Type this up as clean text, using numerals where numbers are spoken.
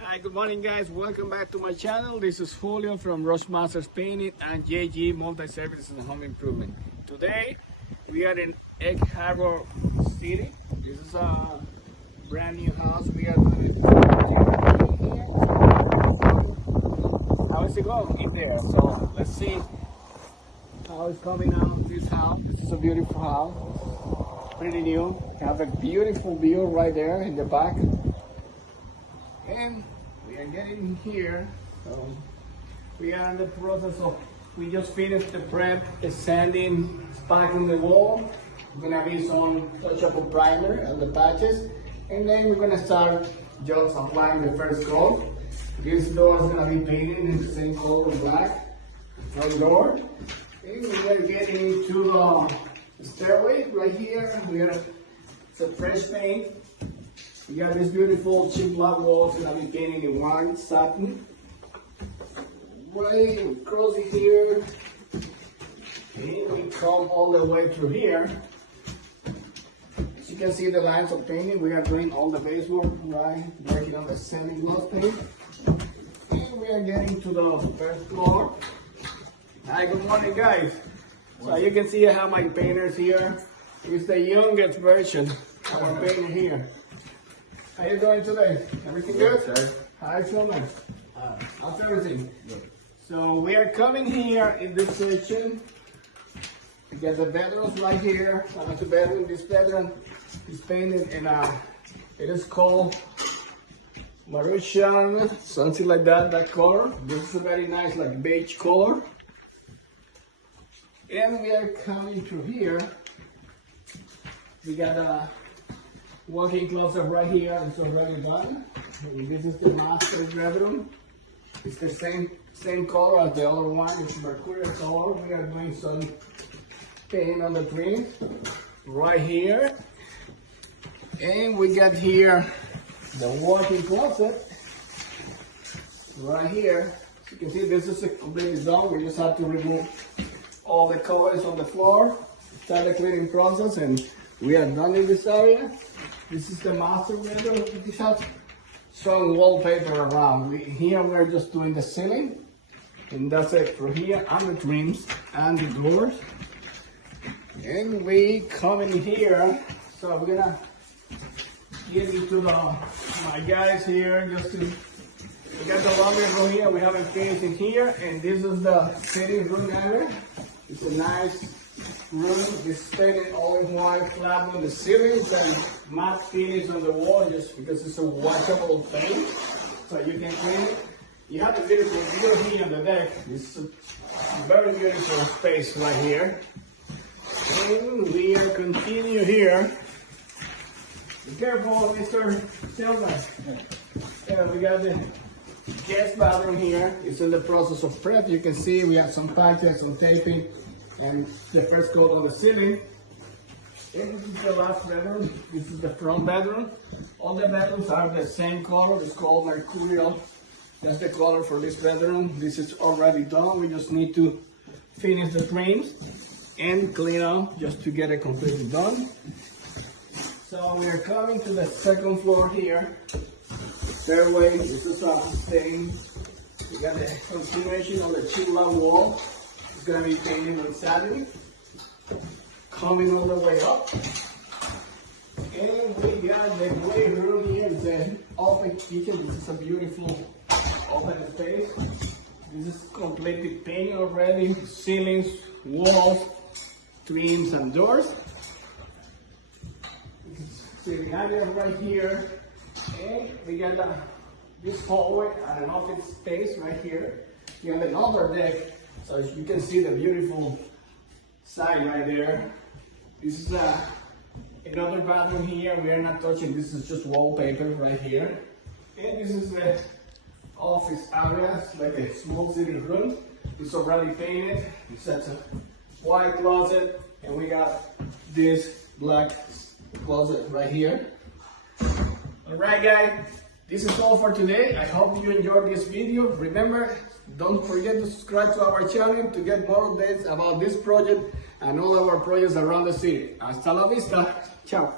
Hi, good morning guys. Welcome back to my channel. This is Julio from Rush Masters Painting and JGMultiservices and Home Improvement. Today we are in Egg Harbor City. This is a brand new house. We are doing it. How is it going in there? So let's see how it's coming out. This house. This is a beautiful house. Pretty new. Have a beautiful view right there in the back. And we are getting here. So we are in the process of, we just finished the prep, sanding, sparking the wall. Gonna be some touchable primer on the patches. And then we're gonna start just applying the first coat. This door is gonna be painted in the same color, black, front door. And we are getting into the stairway right here. It's a fresh paint. We got this beautiful chip block walls gonna be painted in white satin. Right across here. And we come all the way through here. As you can see the lines of painting, we are doing all the base work, right? Working on the semi-gloss paint. And we are getting to the first floor. Hi, good morning guys. So you can see I have my painters here. It's the youngest version of our painter here. How you doing today? Everything good? Sir. Hi, Shulman. How's everything? Good. So we are coming here in this section. We got the bedrooms right here. The bedroom. This bedroom is painted in it is called Maruchan, something like that. That color. This is a very nice, like beige color. And we are coming through here. We got a walk-in closet right here. It's already done. This is the master bedroom. It's the same color as the other one. It's mercurial color. We are doing some paint on the trim right here. And we got here the walk-in closet right here. As you can see, this is completely done. We just have to remove all the covers on the floor. Start the cleaning process, and we are done in this area. This is the master bedroom. This has some wallpaper around. Here we're just doing the ceiling, and that's it for here, and the trims and the doors. And we come in here, so we're gonna get into my guys here. We got the laundry room here. We haven't finished in here, and this is the sitting room area. It's a nice room. It's painted all in white, flat on the ceilings and matte finish on the wall, just because it's a washable paint, so you can clean it. You have a beautiful view here on the deck. This is a very beautiful space right here. And we are continue here. Be careful, Mr. Silver. Yeah, we got the guest bathroom here. It's in the process of prep. You can see we have some patches, some taping, and the first coat on the ceiling. And this is the last bedroom. This is the front bedroom. All the bedrooms are the same color. It's called mercurial. That's the color for this bedroom. This is already done. We just need to finish the trims and clean up just to get it completely done. So we are coming to the second floor here. Stairway. This is a stain. We got the continuation of the chip block wall. It's gonna be painted on satin. Coming all the way up. And we got the great room here. It's an open kitchen. This is a beautiful open space. This is completely painted already. Ceilings, walls, trims, and doors. Sitting area right here. And we got this hallway and an office space right here. You have another deck, so you can see the beautiful side right there. This is another bathroom here. We are not touching. This is just wallpaper right here. And this is the office area. It's like a small sitting room. It's already painted. It's a white closet, and we got this black closet right here. Alright guys, this is all for today. I hope you enjoyed this video. Remember, don't forget to subscribe to our channel to get more updates about this project and all our projects around the city. Hasta la vista. Ciao.